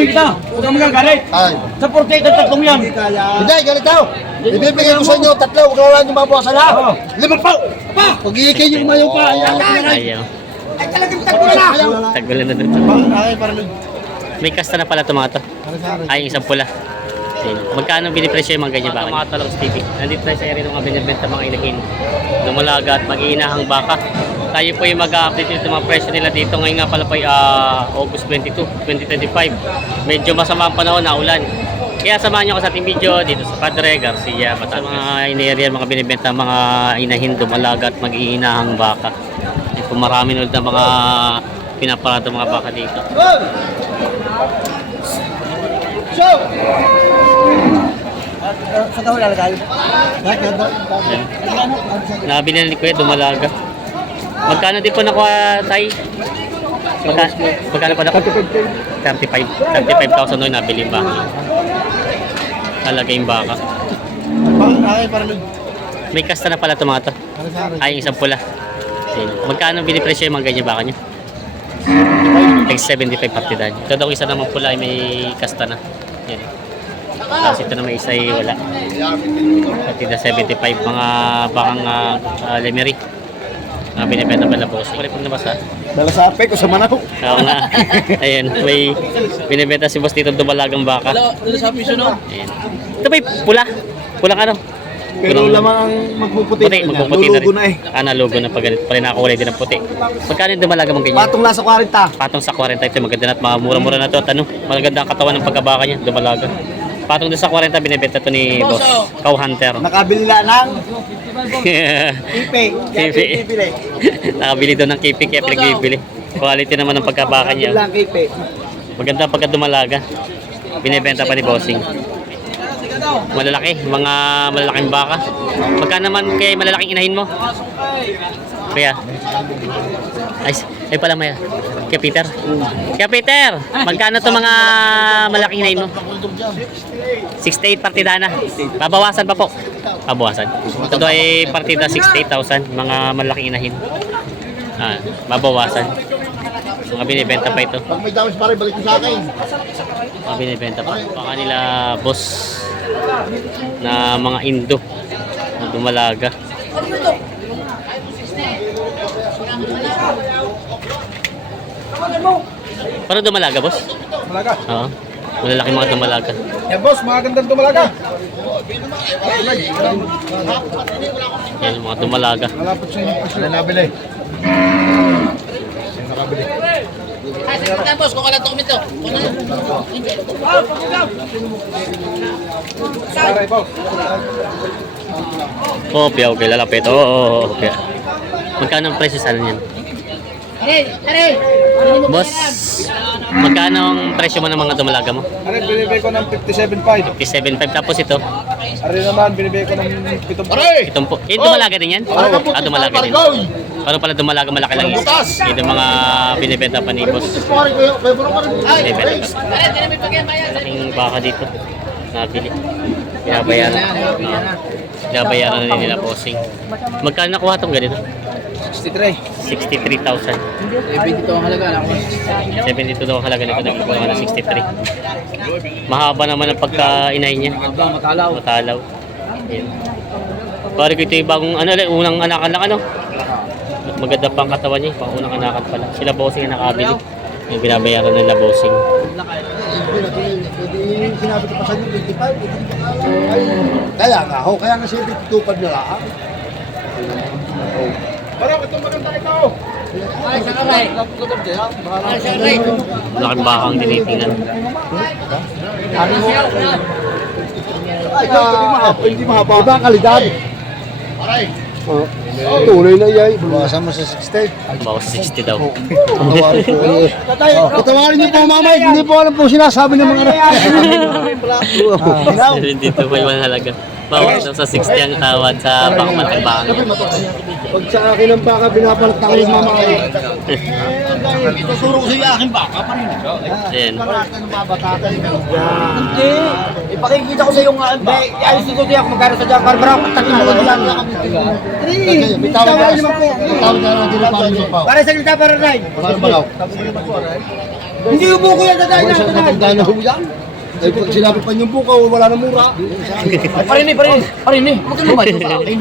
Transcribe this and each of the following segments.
Tatanungin kita. Huwag kang magagalit. Ay. Sa 48 at tatlong yan. Hindi, ganito. Ibibigay ko sa inyo tatlo, huwag wala nyo mabawasan ha. Oo. Lima pa! Pa! Pag iikay yung mayo pa. Ayaw. Ay, talagang tatlo na! Tagulan na din. Ay, para lang. May kasta na pala ito mga to. Ay, yung isang pula. Magkano binipresyo yung mga ganyan baka? Mga talong TV. Nandito tayo sa area ng mga binibenta mga inahin. Lumalaga at mag-iinahang baka. Tayo po yung mag-update dito mga presyo nila dito. Ngayon nga pala po ay ah, August 22, 2025. Medyo masama ang panahon na ulan. Kaya samahan nyo ako sa ating video dito sa Padre Garcia. Basta mga inarea, mga binibenta, mga inahin, dumalaga at mag-iinahang baka. Po marami ulit na mga pinaparado mga baka dito. Show! Sa tao lalagay? Nabili na ni Kuya, dumalaga. Magkano din po nakuha tayo? Magka, magkano pa nakuha? 35. 35,000 noon nabili yung baka. Talaga yung baka. Ay, para lang. May kasta na pala ito mga to. Ay, isang pula. Magkano binipresyo yung mga ganyan baka nyo? Tag 75 partidan. Ito daw isa naman pula ay may kasta na. Yan. Tapos ito na may isa ay wala. Partida 75 mga bakang uh, lemery. Mga binibenta pala po. Wala pong nabasa. Dala sa apek ko sa manaw. Oo nga. Ayan, may binibenta si boss dito dumalagang baka. Dala sa piso no? Ayan. Ito ba pula? Pula ka no? Pero Pulang- lamang ang magpuputi Puti, na. magpuputi na rin. Lulugo na eh. Ah, nalugo na pag ganito. Pala nakakulay din ng puti. Magkano yung dumalaga mong ganyan? Patong nasa 40. Patong sa 40 ito, maganda na at mura-mura na to. At ano, maganda ang katawan ng pagkabaka niya, dumalaga. Patong doon sa 40, binibenta to ni boss. Cow Hunter. Nakabili na ng ipe. Ipe. Nakabili doon ng kipi kaya pinagbibili. Quality naman ng pagkabaka niya. lang ipe. Maganda pagka dumalaga. Binibenta pa ni Bossing. Malalaki, mga malalaking baka. Magkano naman kay malalaking inahin mo? Kaya. Ay, ay pala maya. Kaya Peter. Kaya Peter, magkano to mga malaking inahin mo? 68 partida na. Babawasan pa po. Babawasan. Ito ay partida 68,000. Mga malaking inahin. Ah, babawasan. Mga binibenta pa ito. Pag may damage pare, balik mo sa akin. Mga binibenta pa. Baka nila boss na mga Indo na dumalaga. Para dumalaga, boss? Malaga. Oo. Malalaki mga dumalaga. Yan boss, mga gandang tumalaga. Yan, yung mga dumalaga. Malapit sa inyo. Ano nabili? Nakabili. Tapos, kung kalang dokumento. Pare po. Kopya, okay, lalapit. Oo, oo, okay. Magkano ang presyo sa yan? Aray, aray! Boss, magkano ang presyo mo ng mga dumalaga mo? Ano, binibigay ko ng 57.5. 57.5 tapos ito. Ano naman, binibigay ko ng 7. Itong po. Eh, dumalaga din yan? Oo. Ah, dumalaga din. Paano pala dumalaga malaki lang yun? Ito mga binibenta pa ni boss. Binibenta pa. Aray. Malaking baka dito. Nabili. Binabayaran. Binabayaran na nila bossing. Magkano nakuha itong ganito? 63. 63,000. Eh, dito ang halaga. Ko. 72 daw ang halaga nito. Nagkukuha ka ng 63. Mahaba naman ang pagkainay niya. Matalaw. Matalaw. Ayan. Pare ko ito yung bagong ano, ulit, unang anakan lang ano. Maganda pa ang katawan niya. Pang unang anakan pala. Sila bossing ang nakabili. Yung binabayaran nila bossing. Sinabi ko pa sa inyo, 25. Kaya nga ho, kaya nga 72 pag nila. Parang itong maganda ito. Sa aray. Aray, sa aray. Malaking bakang tinitingnan. Ay, hindi mahaba. Hindi mahaba. Iba ang kalidad. Aray. Oh, tunay na yay. Bawasan mo sa 60. Bawas 60 daw. Tawarin po. Patawarin niyo po mamay. Hindi po alam po sinasabi ng mga Hinaw. 72 pa yung halaga. Bawas daw sa 60 ang tawad sa pangmatang. Pag sa akin ang baka binapalat ako ng mama ko. Tuturo ko sa iyo aking baka pa rin. Ayan. Hindi. Ipakikita ko sa iyo nga. Ayos ko diyan kung magkano sa diyan. Para para pagtakin mo diyan. Bitawan na naman po. Bitawan na pa. Para sa kita para rin. Para balaw. Hindi yung buko yan, tatay Ay, na, tatay. na yan. Ay, pag sinabi pa niyong bukaw, wala na mura. Parini, parini, parini. Magkano ba ito sa akin?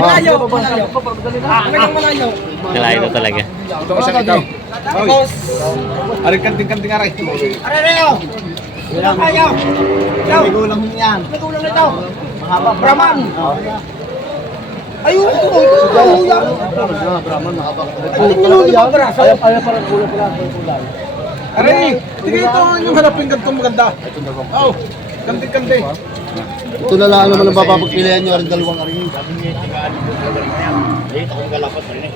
Malayo, malayo. Malayo. Nalayo daw talaga. Ito isang ito. Tapos, Aring kanting-kanting aray. Arereo! Ilang kayo? Ikaw! May gulang yan. May gulang nito. Mahaba. Brahman! Ayun, ito. Ito, ito. yan. Ay, tingnan mo yung braso. Aray, tigay ito yung hanapin gantong maganda. Oh, kanting-kanting. Ito na lang naman ang papapagpilihan niyo rin dalawang aring.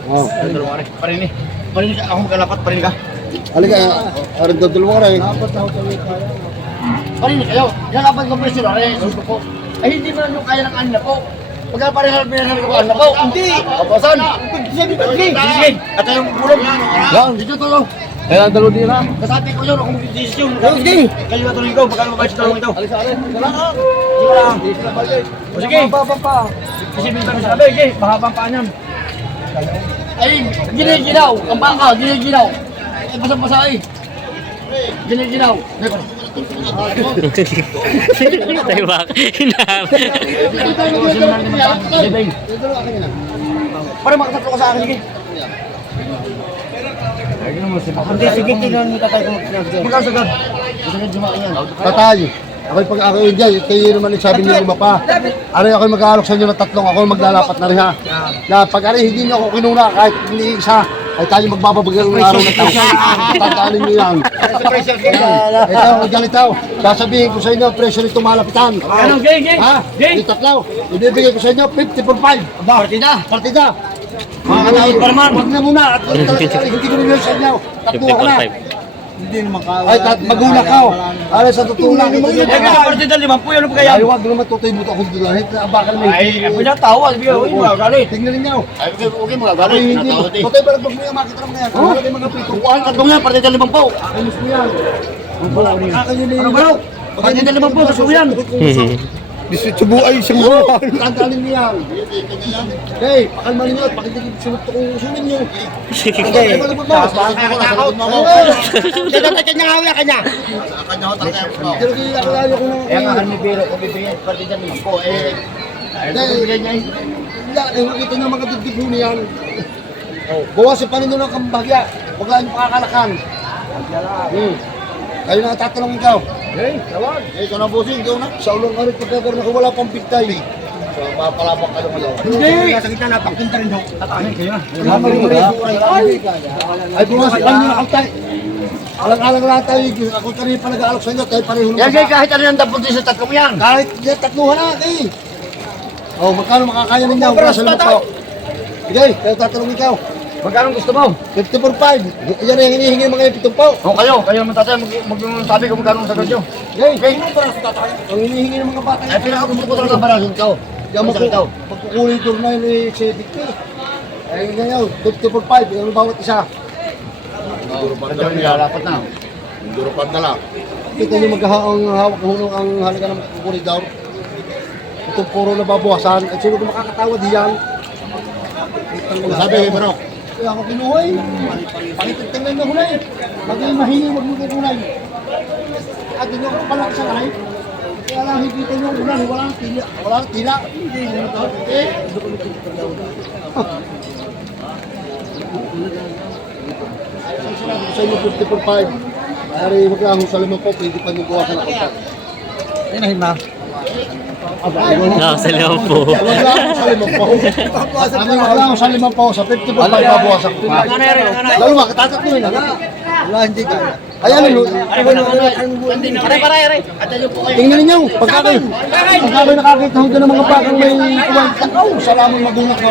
Oh. Parini. Parini ka. Ako magkalapat, parini ka. Halika, aring dalawang aring. Parini kayo. Lalaban ko presyo, are. Ay, hindi mo nyo kaya ng ano po. Pagka parehan pinahal ko ano po. Hindi. Kapasan. Sige, sige. Sige. At yung gulong. Yan, dito to. Kaya ang dalawa nila. Kasabi ko yun, akong desisyon. Sige. Kayo na tuloy ko, magkano mabayad sa dalawang ito. Alisa, alisa. Wala na. Sige lang. O sige. Mahaba pa. Kasi bintang sabi, sige, mahaba pa niyan. Ay, giniginaw. Ang bangka, giniginaw. Ay, basa-basa ay. Giniginaw. Tayo ba? Hinahap. Para makatatlo ka sa akin, sige. Hindi, sige, tingnan mo tatay kung Magkano sagad? Sagad jumain yan. Tatay, ako'y pag ako yun dyan, kayo naman nagsabi niyo lima pa. Ano ako'y mag-aalok sa inyo ng tatlong, ako maglalapat na rin ha. Na pag ano, hindi niyo ako kinuna kahit hindi isa, ay tayo magbababagal ng araw ng taon. Tataanin niyo yan. Ito, ganito, sasabihin ko sa inyo, presyo nito malapitan. Ano, gay, gay. Ha? Yung tatlaw, ibibigay ko sa inyo, 50 for 5. Partida. Partida. Mga kalawad barman. Huwag na muna. At hindi ko nila sa inyo. Tatlo ka na. Hindi naman ka. Ay, magulang ka. Alam sa totoo lang. Ay, ka, ordinal naman po. Ano ba kaya? Ay, huwag naman tutoy mo ako dito. Ay, baka naman. Ay, pinatawa. Sabi ko, mga galit. Tingnan ninyo. Ay, okay mga galit. Tutoy pa lang mo yung makita naman yan. Ano ba yung mga pito? Kuhaan ka doon ano, yan, ordinal naman po. Ayos mo yan. Ano ba? Ano ba? Ordinal naman po, sa suyan. 18 buwan, ay, isang buwan. Tanggalin niyo yan. Hey, pakalma ninyo pakitigil sinukto ko usulin niyo. Sige. Tama, kakatakot. Kanya nga wala kanya. Kanya ko talaga ako. Pero kaya ako lalo ko nang... Kaya nga kami biro, eh. kung bibigyan pa rin dyan ko, eh. Dahil, dahil nakita niya mga dibdib mo niyan. Bawasin pa ninyo ng kambagya. Huwag lang yung pakakalakan. Hmm. Kayo na tatanong ikaw. Eh, tawag. Eh, ikaw na bossing, ikaw na. Sa ulong arit pagkakaroon ako wala pang pigtay. So, mapalapang ka naman ako. Hindi. Nasa gitna na, pakinta rin daw. Tatakin kayo na. Ay, bumasin pa nyo na ako tayo. Alang-alang lahat tayo. Ako kanina pa nag-aalok sa inyo. Tayo pareho Yan, kay kahit ano yung dapat din sa tatlo mo yan. Kahit yan, tatluhan na, eh. Oh, magkano makakaya ninyo? Wala sa ko. Sige, kayo tatanong ikaw. Magkano gusto mo? 50 for 5. Yan ang hinihingi mga ipitong po. O kayo, kayo naman tatay, mag, mag, sabi ko magkano ang sagot nyo. Hey, hey. Ang hinihingi ng mga bata. Ay, pinakagusto ko talaga para sa ikaw. Kaya mo tour na yun eh, si Victor. Ay, ngayon, 50 for 5. Ano bawat isa? Dapat na. Durupan na lang. Kita nyo maghahaang hawak ng hunong ang halaga ng kukulit daw. Ito puro na babawasan. At sino kung makakatawad diyan? Sabi, bro. Kaya ako kinuha eh. Palitigtan na hulay. Maging mahingi, wag mo kukulay. At yun yung palak sa kahit. Kaya lang higita nyo ulan, wala nang tila. Wala nang tila. Eh, ko sa inyo 50 for 5. Ari, wag lang sa limang po, pwede pa nyo gawasan ako pa. Inahin na. Loob po. Wag lang sa limang po. Sa limang po, sa 50 for 5 babawasan ko. Dalawa, katatatlo na nga. Wala, hindi ka. Ayan, ano. At yun po kayo. tingnan ninyo, pagka kayo, pagka kayo nakakita ho ng mga bakang may kuwan, takaw, salamun magunak ko.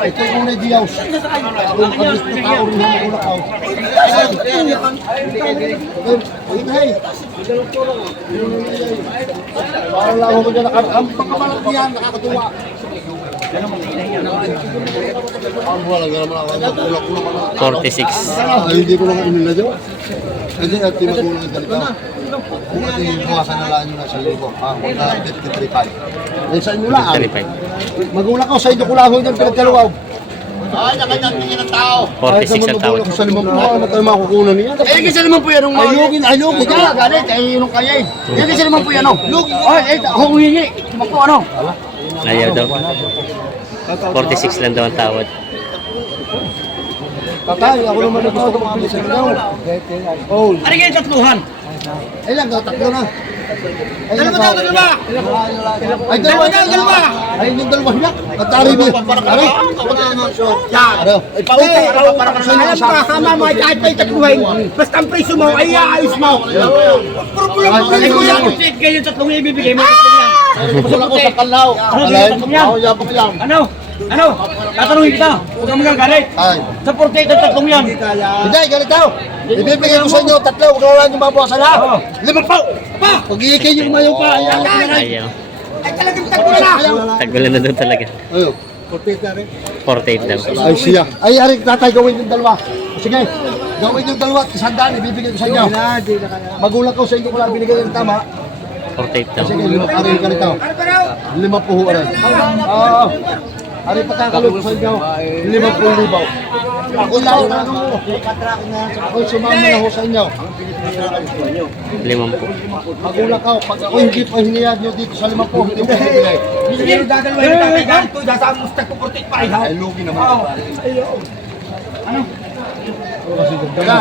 Ito yung unay diyaws. Ako yung kabis na tao rin ang magunak ko. Ayun, hey. Parang lang ako dyan, ang pagkamalak niyan, nakakatuwa. 46. Ay, hindi ko lang inila dyan. Hindi, at di magulang yung ganito. Kung ito yung buwasan na lang nyo na sa libo, ha? Huwag na 53.5. Eh, sa inyo lang. 35. Magulang ko, sa inyo ko lang pinagkalawaw. Ay, nakanyang ng tao. 46 ang tawad. Sa limang po, ano tayo makukunan niya? Eh, kasi naman po yan ang Ay, lugin, ay, lugin ka. Galit, ay, yun ang kaya eh. Eh, kasi oh. Eh, po, ano? Ayaw daw. 46 lang daw ang tawad. Tatay, ako naman ito. Ako mabilis na daw. Oh, Ano kayo tatluhan? ay lang, tatlo na. Dalawa daw, dalawa! Ay, dalawa, daw, dalawa! Ay, yung dalawa niya. Matari mo. Ari. Yan. Ay, pauta, Alam ka, kama mo, kahit may tatluhin. Basta ang presyo mo, ay aayos mo. Problem Ay, ko ay, Kasi kayo yung tatlong ibibigay mo. yan. Wala ko sa kalaw. Alay, ako yabang yan. Ano? Ano? Tatanungin kita. Huwag kang magagalit. Ay. Sa 48 ang tatlong yan. Hindi, ganito. Ibibigay ko sa inyo tatlo. Huwag na wala nyo mabawasan ha. Lima pa. Pa. Pag-iikay yung mayo pa. Ayaw. Ay, talagang tagpo na. Tagbalan na daw talaga. Ayaw. 48 daw. Ay siya. Ay, ari, tatay, gawin yung dalawa. Sige, gawin yung dalawa. Isang daan, ibibigay ko sa inyo. Magulang ko sa inyo ko lang binigay yung tama. 48 daw. Sige, lima ari ka nito. Lima po ho, ari. Oo. Ari, pagkakalog ko sa inyo. Lima po libaw. Ako lang na ano. Ako sumama na ho sa inyo. Limang po. Magulang ko, pag ako hindi pa hiniyad nyo dito sa lima po, hindi mo ibigay. Sige, dadalawa yung tatay ganito. Dasa ang mustag ko portik pa ihaw. Ay, lugi naman. Teka,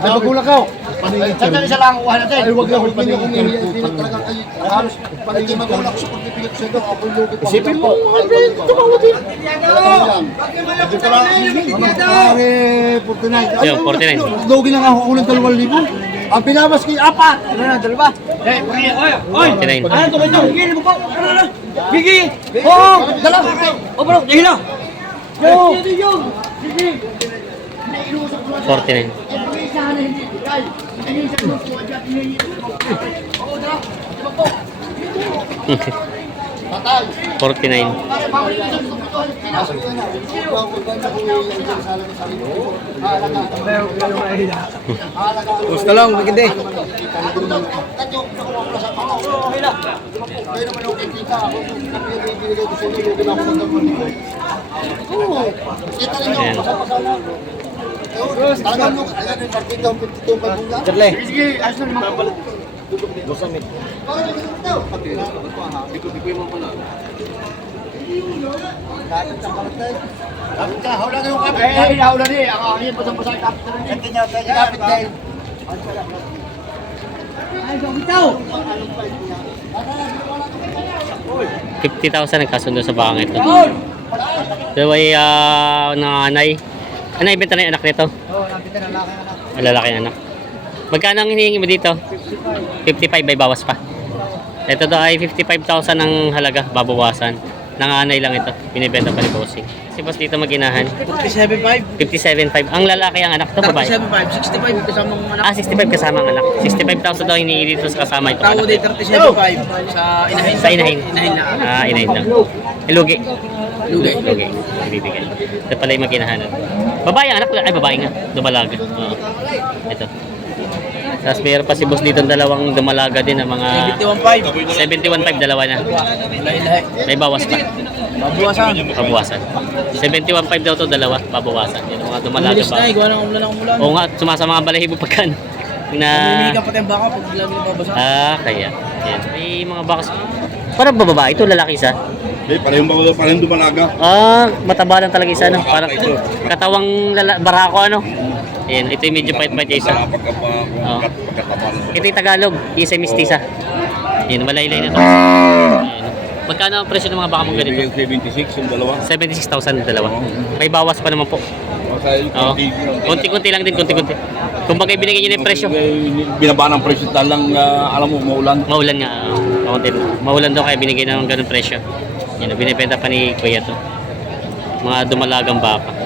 ay magulang ko. Sandali sa lang kuha natin. Ay, wag lang, huwag niyo kung hindi talaga kayo. Halos, hindi magulang ko sa pagbibigay sa inyo, ako yung lugi pa. Isipin mo, ay, tumawad din. Pare, 49. Yung 49. Lugi na nga ako kulang dalawang libo. Ang pinabas ko yung apat. Ano na, dalawa? Eh, oy, oy, oy. 49. Ano to ito? Gigi, mo pa. Ano na? Gigi. Oo, dala. O, bro, dahil na. Yo. 49. Tatay. 49. Gusto lang, maganda. Kayo naman yung kikita ako. Pinibigay ko sa inyo, lugi na ako ng dalawang libo. Oo. Kita ninyo, Ayan. Na. Talagang lugi. Ayan yung partida, 52 pa bunga. Charle. Sige, ayos na ito? Sa kalatay. Kapit ka, hawla na yung kapit. Ay, naula ni. Ako, yun, pasang-pasang kapit na rin. Kapit dahil. Ay, bitaw. 50,000 ang kasundo sa bakang ito. Dalawa ay uh, nanganay. Ano ibenta na yung anak nito? Oo, napita na laki na. Malalaki ang anak. Magkano ang hinihingi mo dito? 55 by bawas pa. Ito daw ay 55,000 ang halaga, babawasan. Nanganay lang ito. Binibenta pa ni Bossing. Si Boss dito maginahan. 57.5. 57.5. Ang lalaki ang anak to, babae. 37.5. 65 kasamang anak. Ah, 65 kasama ang anak. 65,000 daw hinihingi dito sa kasama ito. Tawo anak. day 37.5 sa inahin. Sa inahin. Inahin na. Ah, inahin lang. Ilugi. Lugi. Ilugi. Ibibigay. Ito pala yung magkinahanan. Babae ang anak. Ay, babae nga. Dumalaga. Oo. Ito. Tapos mayroon pa si boss dito ng dalawang dumalaga din ng mga 51.5. 71.5 dalawa na. May bawas pa. Mabuwasan. Babawasan. 71.5 daw to dalawa. Babawasan. Yung mga dumalaga pa. eh. Gawa ng umulan ng umulan. Oo nga, sumasama mga balahibo pagkan. Na... Namimili ka pati ang baka pag lagi nababasa. Ah, kaya. Yan. May mga bakas. Parang bababa. Ito lalaki isa. Eh, parehong bago, parehong dumalaga. Ah, mataba lang talaga isa, no? Parang katawang lala, barako, ano? Ayan, ito yung medyo pait-pait yung isa. Sa pagkapa, Oo. pagkataba ng Ito yung Tagalog, isa yung mistisa. Ayan, malaylay na to. Ayan. Magkano ang presyo ng mga baka mong ganito? Bigyan 76 yung dalawa. 76,000 yung dalawa. May bawas pa naman po. Sa Oo. Konti-konti lang din, konti-konti. Kung bagay binigay nyo na yung presyo, Binaba ng presyo talang ah, alam mo, maulan. maulan nga. Uh, maulan daw kaya binigay ng ganun presyo. Yan, binibenta pa ni Kuya to. Mga dumalagang baka.